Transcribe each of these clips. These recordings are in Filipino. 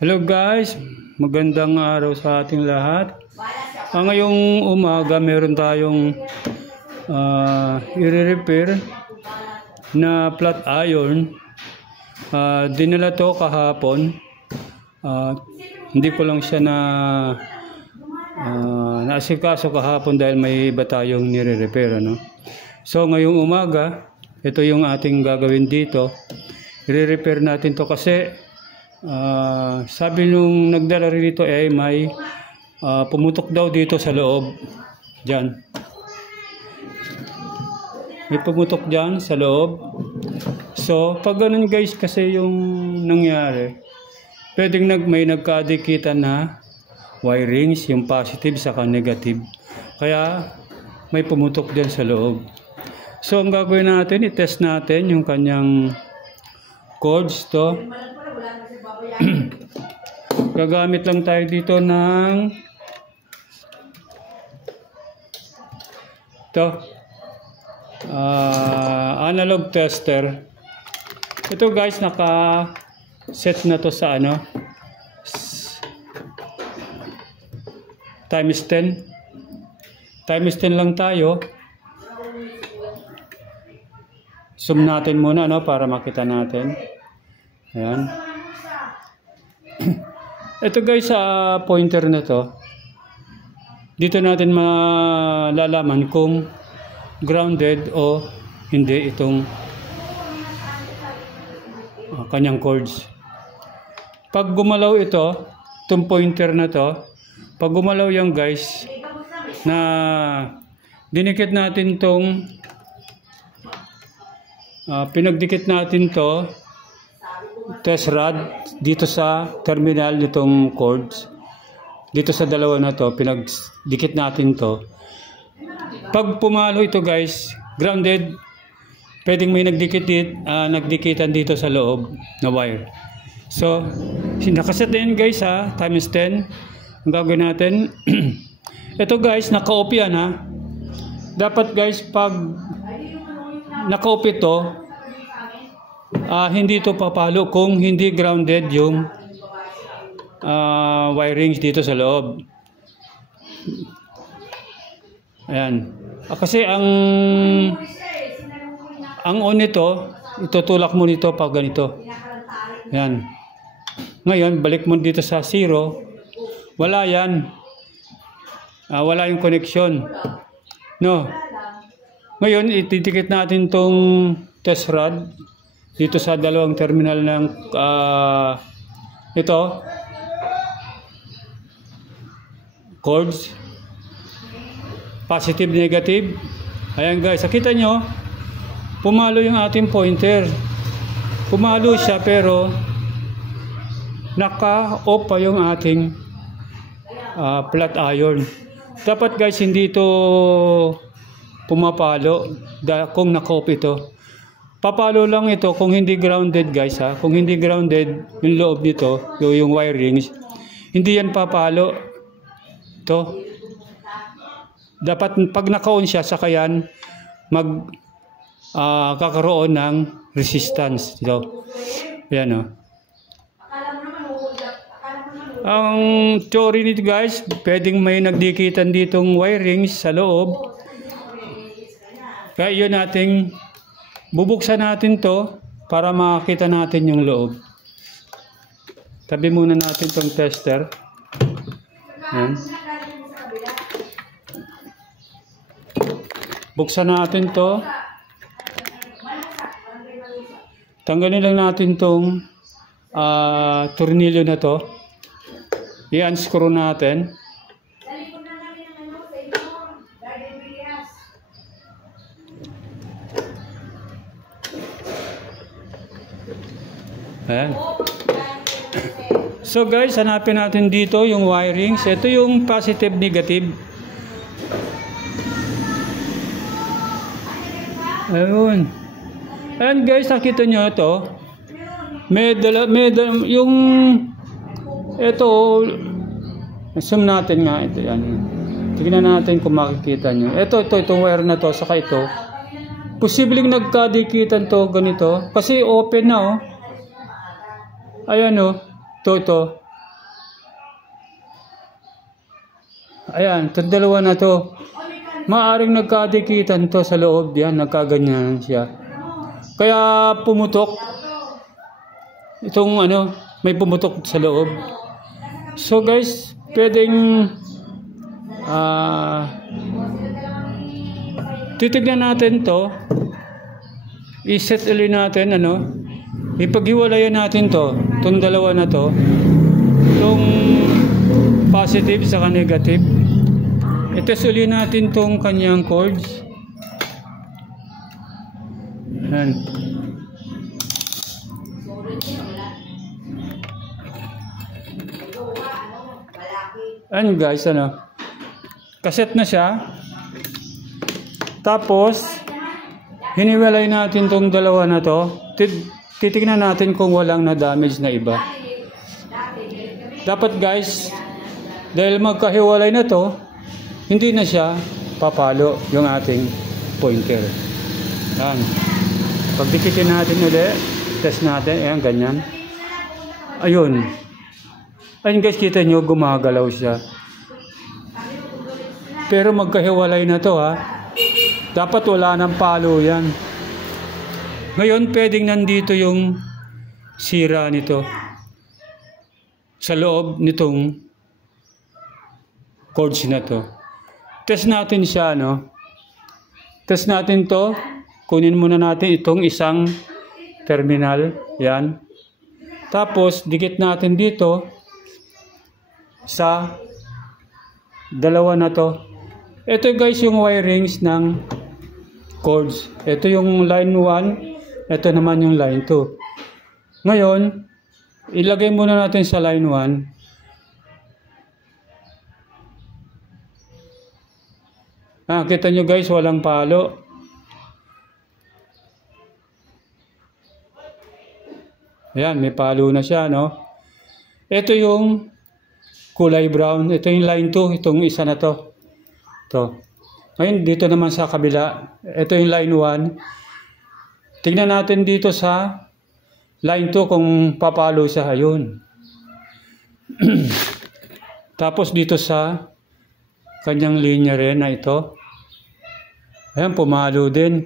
Hello guys, magandang araw sa ating lahat. Ngayong umaga meron tayong i-repair na flat iron. Dinala to kahapon. Hindi ko lang siya naasikaso kahapon dahil may iba tayong nire-repair, ano? So ngayong umaga, ito yung ating gagawin dito. I-repair natin to kasi sabi nung nagdala rito ay may pumutok daw dito sa loob. Diyan. May pumutok diyan sa loob. So, pag ganun guys kasi yung nangyari, pwedeng may nagkadikitan na wirings, yung positive saka negative. Kaya may pumutok diyan sa loob. So, ang gagawin natin, i-test natin yung kanyang cords to. Gagamit lang tayo dito ng analog tester. Ito guys, naka set na to sa times 10 lang tayo. Zoom natin muna para makita natin. Ayan. Ito guys, sa pointer na to, dito natin malalaman kung grounded o hindi itong kanyang cords. Pag gumalaw itong pointer na to, pag gumalaw yan guys, na dinikit natin tong pinagdikit natin to test rod dito sa terminal nitong cords, dito sa dalawa na to, pinagdikit natin to. Pag pumalo ito guys, grounded, pwedeng may nagdikitan dito sa loob na wire. So nakaset na yan guys times 10. Ang gagawin natin ito guys, naka-off yan dapat guys, pag naka-off ito, hindi ito papalo kung hindi grounded yung wirings dito sa loob. Ayan. Kasi ang on nito, itutulak mo nito pag ganito. Ayan. Ngayon, balik mo dito sa 0. Wala yan. Wala yung connection. No. Ngayon, itidikit natin tong test rod dito sa dalawang terminal ng ito cords, positive, negative. Ayan guys, nakita nyo, pumalo yung ating pointer. Pumalo siya pero naka-off pa yung ating flat iron. Dapat guys, hindi ito pumapalo kung naka-off ito. Papalo lang ito kung hindi grounded guys Kung hindi grounded yung loob nito, yung wirings, hindi yan papalo. Ito. Dapat pag naka-on siya, saka yan kakaroon ng resistance. Ito. Ayan Ang theory nito guys, pwedeng may nagdikitan ditong wirings sa loob. Kaya yun nating bubuksan natin to para makita natin yung loob. Tabi muna natin tong tester. Ayan. Buksan natin to. Tanggalin lang natin tong tornilyo na to. I-unscrew natin. Ayan. So guys, hanapin natin dito yung wirings. Ito yung positive, negative. Ayun. Ayan guys, nakita nyo ito. Yung ito, zoom natin nga ito. Yan. Tignan natin kung makikita nyo. Itong wire na to, saka ito. Posibleng nagkadikitan to ganito. Kasi open na Ayan ito. Ayan, itong dalawa na to. Maaring nagkadikitan to sa loob. Yan, nagkaganyan siya. Kaya pumutok. Itong ano, may pumutok sa loob. So guys, pwedeng titignan natin to. I-set ulit natin, ano. Ipaghiwalayan natin to. Itong dalawa na to. Itong positive sa negative. I-test ulit natin itong kanyang cords. Ayan. Ayan guys, ano. Kaset na siya. Tapos, hiniwalay natin itong dalawa na to. Titignan natin kung walang na-damage na iba. Dapat guys, dahil magkahiwalay na to, hindi na siya papalo yung ating pointer. Yan. Pagdikitin natin ulit, test natin, ayan, ganyan. Ayun. Ayun guys, kita nyo, gumagalaw siya. Pero magkahiwalay na to ha. Dapat wala ng palo yan. Ngayon, pwedeng nandito yung sira nito. Sa loob nitong cords na to. Test natin siya, no? Test natin to. Kunin muna natin itong isang terminal. Yan. Tapos, dikit natin dito sa dalawa na to. Ito guys yung wirings ng cords. Ito yung line 1. Ito naman yung line 2. Ngayon, ilagay muna natin sa line 1. Kita nyo guys, walang palo. Ayan, may palo na siya, no? Ito yung kulay brown. Ito yung line 2. Itong isa na to. Ito. Ngayon, dito naman sa kabila. Ito yung line 1. Tingnan natin dito sa line 2 kung papalo siya. Ayun. Tapos dito sa kanyang linya rin na ito. Ayan, pumalo din.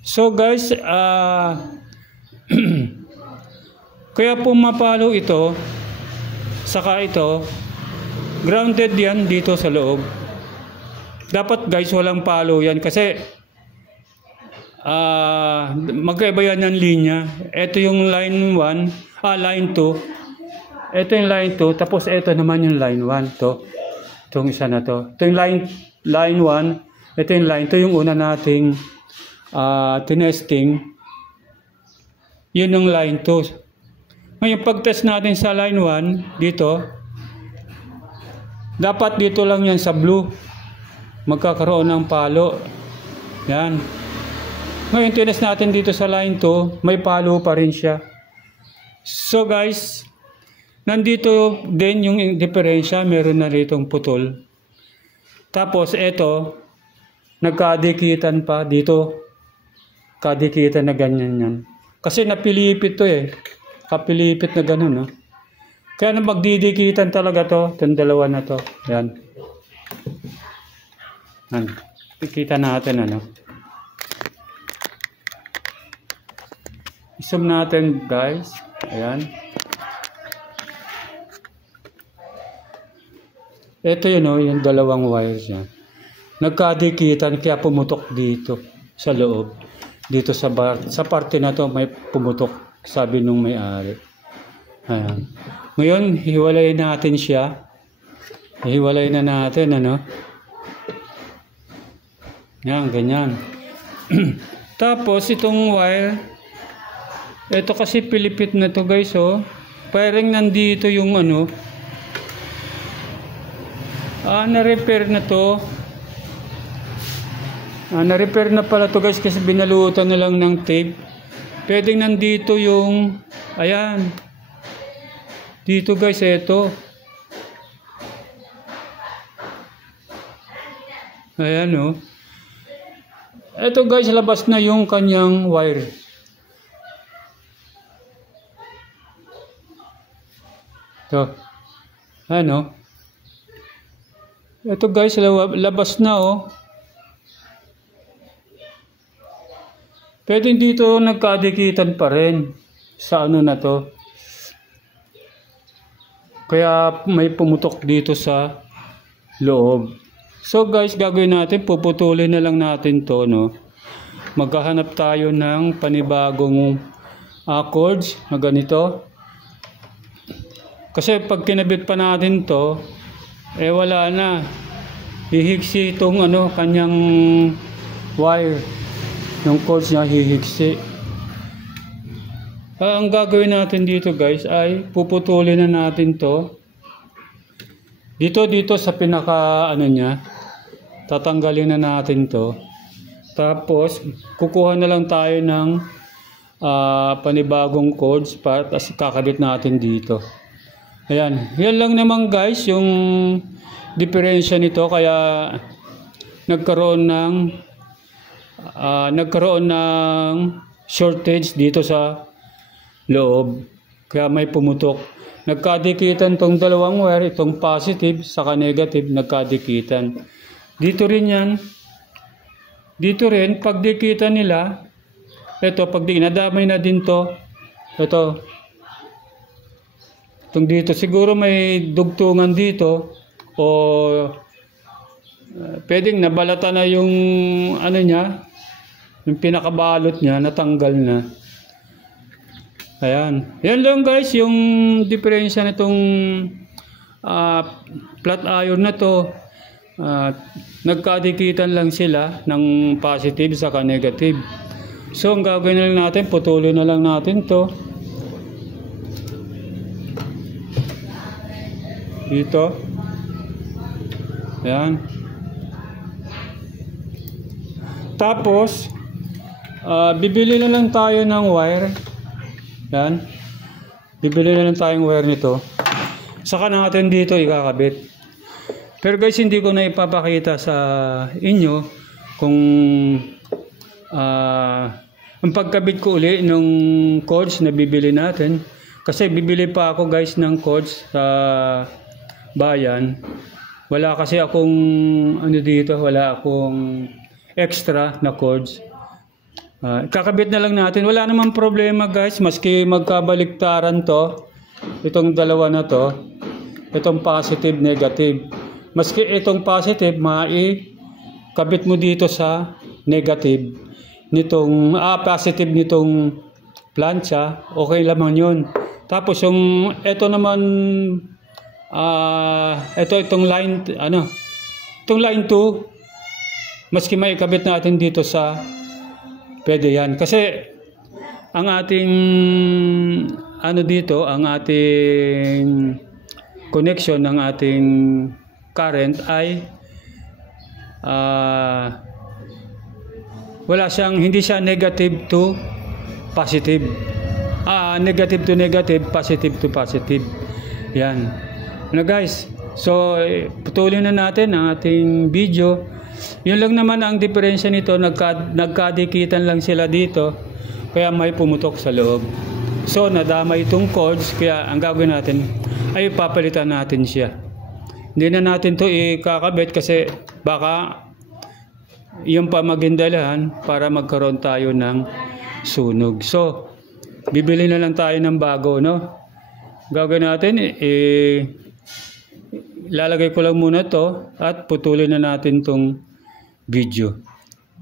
So guys, kaya pumapalo ito, saka ito, grounded yan dito sa loob. Dapat guys, walang palo yan kasi magkaiba yan ng linya. Ito yung line 1, line 2. Ito yung line 2, tapos ito naman yung line 1. Itong isa na to. Ito yung line 1, ito yung line 2, yung una nating tinesting. Yun yung line 2. Ngayon, pag-test natin sa line 1, dito, dapat dito lang yan sa blue. Magkakaroon ng palo. Yan. Ngayon, tinest natin dito sa line 2, may palo pa rin siya. So guys, nandito din yung diferensya, meron na ritong putol. Tapos ito, nagkadikitan pa dito. Kadikitan na ganyan yan. Kasi napilipit to eh. Kapilipit na ganun, no? Kaya na magdidikitan talaga to, itong dalawa na to. Yan. Yan. Ikita natin, ano. I-zoom natin, guys. Ayan. Ito yun, no, yung dalawang wires yan. Nagkadikitan, kaya pumutok dito sa loob. Dito sa parte na to may pumutok, sabi nung may-ari. Ayan. Ngayon, hiwalay natin siya. Hiwalay na natin, ano? Yan, ganyan. Tapos, itong wire, ito kasi pilipit na to guys, oh. Parang nandito yung ano, na-repair na to. Na-repair na pala to guys kasi binalutan na lang ng tape. Pwedeng nandito yung, ayan. Dito guys, eto. Ayan, oh. Eto guys, labas na yung kanyang wire. Ito. Ano? Ito guys, labas na oh. Pwede dito nagkadikitan pa rin sa ano na to. Kaya may pumutok dito sa loob. So guys, gagawin natin, puputulin na lang natin to, no. Maghahanap tayo ng panibagong cords na ganito. Kasi pag kinabit pa natin to, wala na. Hihigsi itong ano, kanyang wire. Yung cords niya hihigsi. Ang gagawin natin dito guys ay puputulin na natin to. Dito sa pinaka ano niya. Tatanggalin na natin to. Tapos kukuha na lang tayo ng panibagong cords para kakabit natin dito. Ayan. Yan lang naman guys yung diferensya nito, kaya nagkaroon ng shortage dito sa loob, kaya may pumutok. Nagkadikitan tong dalawang wire, itong positive saka negative, nagkadikitan. Dito rin yan, dito rin pagdikitan nila, ito pag nadamay na din to, ito itong dito siguro may dugtungan dito, o pwedeng nabalata na yung ano niya, yung pinakabalot niya natanggal na. Ayan. Yan lang guys yung diferensya nitong flat iron na to. Nagkadikitan lang sila ng positive saka negative. So ang gagawin na lang natin, putulin na lang natin to dito. Ayan. Tapos bibili na lang tayo ng wire. Yan. Bibili na lang tayong wire nito. Saka natin dito ikakabit. Pero guys, hindi ko na ipapakita sa inyo kung ang pagkabit ko uli ng cords na bibili natin. Kasi bibili pa ako guys ng cords sa bayan. Wala kasi akong ano dito, wala akong extra na cords. Kakabit na lang natin. Wala namang problema guys, maski magkabaliktaran to, itong dalawa na to, itong positive, negative. Maski itong positive, kabit mo dito sa negative nitong positive nitong plancha, okay lamang yun. Tapos yung ito naman, itong line itong line 2, maski may ikabit natin dito sa, pwede yan. Kasi ang ating ano dito, ang ating connection ng ating current ay hindi siya negative to positive. Negative to negative, positive to positive. Yan. Ano guys? So putulin na natin ang ating video. Yun lang naman ang diferensya nito, nagkadikitan lang sila dito, kaya may pumutok sa loob. So nadamay itong cords, kaya ang gagawin natin ay papalitan natin siya. Hindi na natin to ikakabit kasi baka yung pa magindalahan para magkaroon tayo ng sunog. So bibili na lang tayo ng bago, no? Gagawin natin, lalagay ko lang muna to at putulin na natin tong video.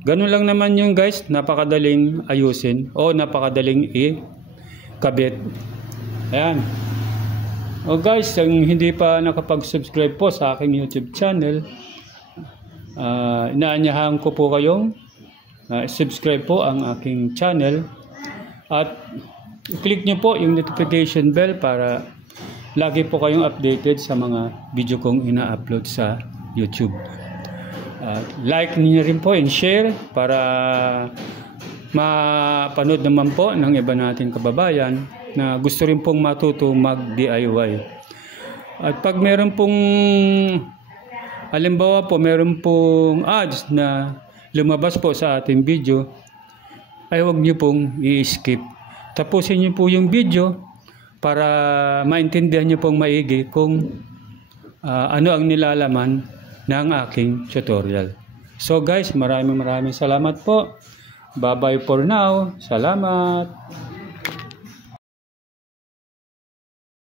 Ganun lang naman yung guys, napakadaling ayusin o napakadaling ikabit. Ayan. O guys, ang hindi pa nakapag-subscribe po sa aking YouTube channel, inaanyahan ko po kayong subscribe po ang aking channel at click nyo po yung notification bell para lagi po kayong updated sa mga video kong ina-upload sa YouTube. Like niyo rin po and share para mapanood naman po ng iba nating kababayan na gusto rin pong matuto mag-DIY. At pag meron pong halimbawa po meron pong ads na lumabas po sa ating video, ay huwag niyo pong i-skip. Tapusin niyo po yung video para maintindihan niyo pong maigi kung ano ang nilalaman ng aking tutorial. So guys, maraming salamat po. Bye-bye for now. Salamat.